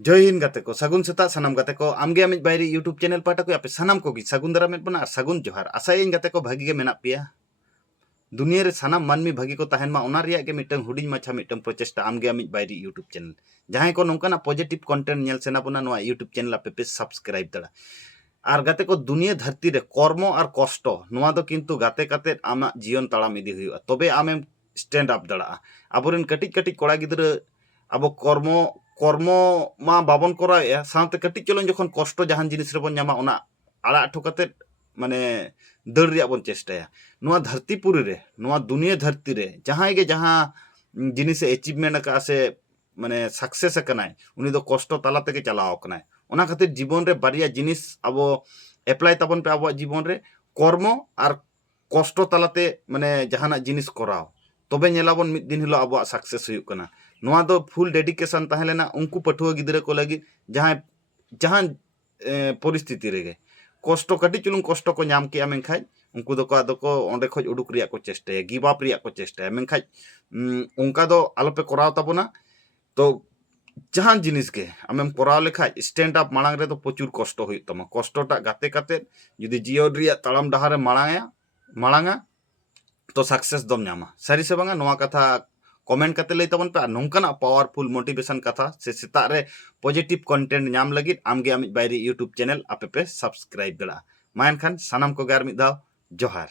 जय हिंद गाते को सगुन सेता सानाम गाते को आमगे आमिज बायरी यूट्यूब चैनल पाटा को आपे सानाम को सगुन दारामेद बना और सगुन जोहार आसायें गाते को भागी के मेना पिया दुनिया रे सानाम मानमी भागी को तहन मा ओना रिया के मिटंग हुडिंग माछा मिटंग प्रचेष्टा आमगे आमिज बायरी यूट्यूब चैनल जहां को नोंकाना पॉजिटिव कंटेंट नेल सेना बना नोआ यूट्यूब चैनल आपे पे सब्सक्राइब दड़ा और गाते को दुनिया धरती रे कर्म और कष्ट नोआ दो किंतु गाते काते आमा जीवन ताड़ाम इदी हुआ तबे आमेम स्टैंड अप दड़ा आबोरेन कटिज कटिज कोड़ा गिद्रा अब कर्म मा बाबन कराया साथ कटिज चलन जखन कष्ट जहां जिनिस रेबन नामा ओना आड़ा ठोकाते माने दर रिया बन चेष्टाया नोआ धरतीपुरी रे नोआ दुनिया धरती रे जहां गे जहां जिनिस अचिवमेंट का से माने सक्सेस कनाय उनी दो कष्ट ताला तेगे चलाव कनाय ओना खातिर जीवन रे बारिया जिनिस अब एप्लाई ताबन पे अब जीवन रे कर्म और कष्ट तालाते माने जहाना जिनिस कराव तबे नेलाबन मिद दिन हिलो अब सक्सेस हुई कना नोआ दो फुल डेडिकेशन तहलेना उनको पठुआ गिद्रा को लगी जहां जहां परिस्थिति रेगे कष्ट कटी चुलुंग कष्ट को नाम के मेनखाय उनको दो को ओंडे खज उडुक रिया को चेष्टाया गिव अप रिया को चेष्टाया मेनखाय उनका दो आलोपे कराव ताबोना तो जहां जिनिस के आमेम कराव लेखा स्टैंड अप मांग रे तो प्रचुर कष्ट हुई तमा कष्टटा गाते काते जुदी जीवन रिया ताड़ाम डहारे मांगा तो सक्सेस दम नामा सारी से बांगा नोआ कथा कमेंट करते लई तबन पे नोंकाना पावरफुल मोटिवेशन कथा से सेता रे पॉजिटिव कंटेंट नाम लगी आमगे आमिज बायरी यूट्यूब चैनल आपे पे सब्सक्राइब दड़ा मा एनखान सानाम को गार मिद दाव जोहार।